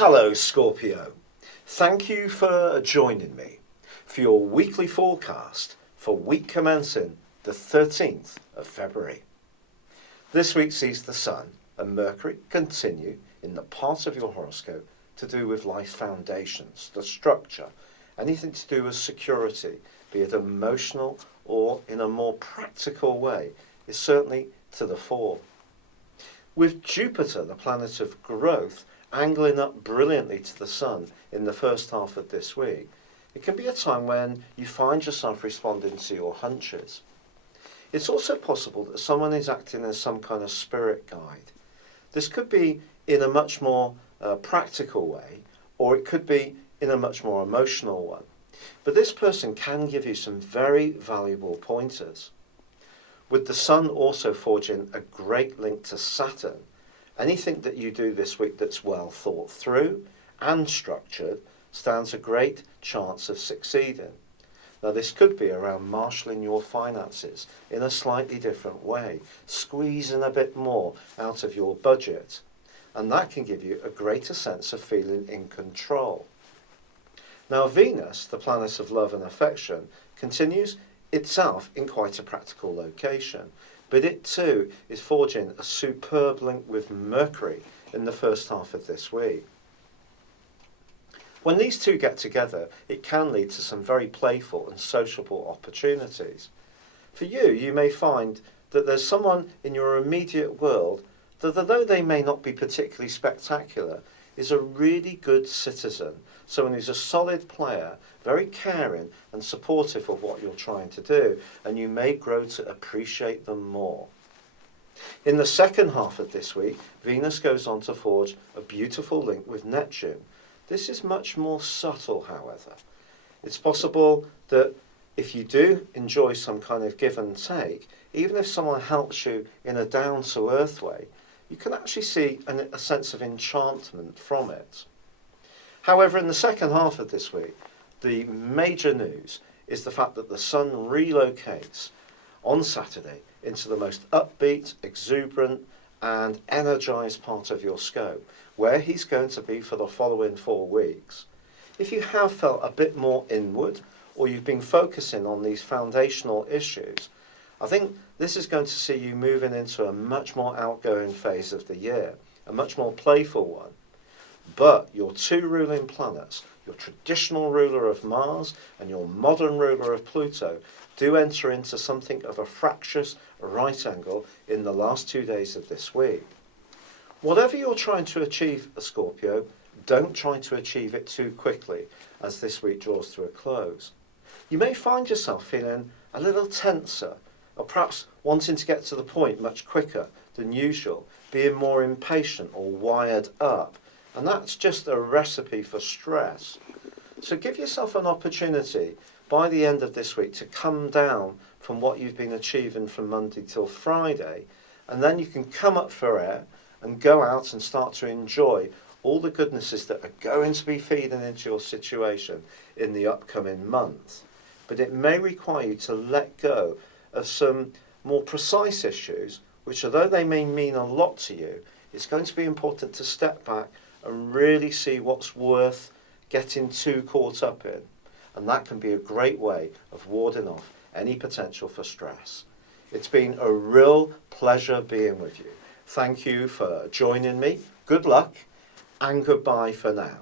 Hello Scorpio, thank you for joining me for your weekly forecast for week commencing the 13th of February. This week sees the Sun and Mercury continue in the part of your horoscope to do with life foundations, the structure, anything to do with security, be it emotional or in a more practical way, is certainly to the fore. With Jupiter, the planet of growth, angling up brilliantly to the Sun in the first half of this week, it can be a time when you find yourself responding to your hunches. It's also possible that someone is acting as some kind of spirit guide. This could be in a much more practical way, or it could be in a much more emotional one. But this person can give you some very valuable pointers. With the Sun also forging a great link to Saturn, anything that you do this week that's well thought through and structured stands a great chance of succeeding. Now this could be around marshalling your finances in a slightly different way, squeezing a bit more out of your budget, and that can give you a greater sense of feeling in control. Now Venus, the planet of love and affection, continues itself in quite a practical location, but it too is forging a superb link with Mercury in the first half of this week. When these two get together, it can lead to some very playful and sociable opportunities. For you, you may find that there's someone in your immediate world that, although they may not be particularly spectacular, is a really good citizen, someone who's a solid player, very caring and supportive of what you're trying to do, and you may grow to appreciate them more. In the second half of this week, Venus goes on to forge a beautiful link with Neptune. This is much more subtle, however. It's possible that if you do enjoy some kind of give and take, even if someone helps you in a down-to-earth way, you can actually see a sense of enchantment from it. However, in the second half of this week, the major news is the fact that the Sun relocates on Saturday into the most upbeat, exuberant and energised part of your scope, where he's going to be for the following 4 weeks. If you have felt a bit more inward, or you've been focusing on these foundational issues, I think this is going to see you moving into a much more outgoing phase of the year, a much more playful one. But your 2 ruling planets, your traditional ruler of Mars and your modern ruler of Pluto, do enter into something of a fractious right angle in the last 2 days of this week. Whatever you're trying to achieve, Scorpio, don't try to achieve it too quickly as this week draws to a close. You may find yourself feeling a little tenser, or perhaps wanting to get to the point much quicker than usual, being more impatient or wired up, and that's just a recipe for stress. So give yourself an opportunity by the end of this week to come down from what you've been achieving from Monday till Friday, and then you can come up for air and go out and start to enjoy all the goodnesses that are going to be feeding into your situation in the upcoming month. But it may require you to let go of some more precise issues, which although they may mean a lot to you, it's going to be important to step back and really see what's worth getting too caught up in. And that can be a great way of warding off any potential for stress. It's been a real pleasure being with you. Thank you for joining me. Good luck and goodbye for now.